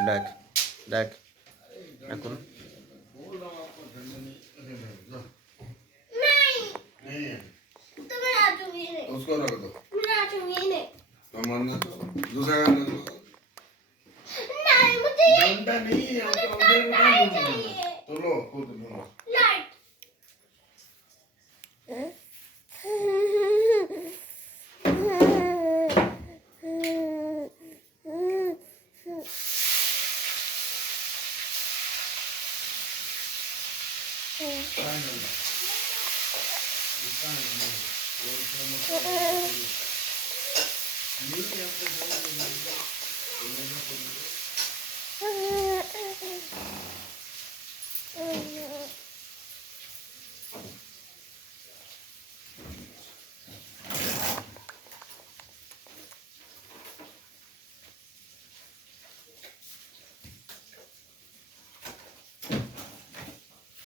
দেখ দেখ এখন उसको रख दो तो मन दूसरा डंडा नहीं है तो उधर उठा लो तो लो खुद लो नहीं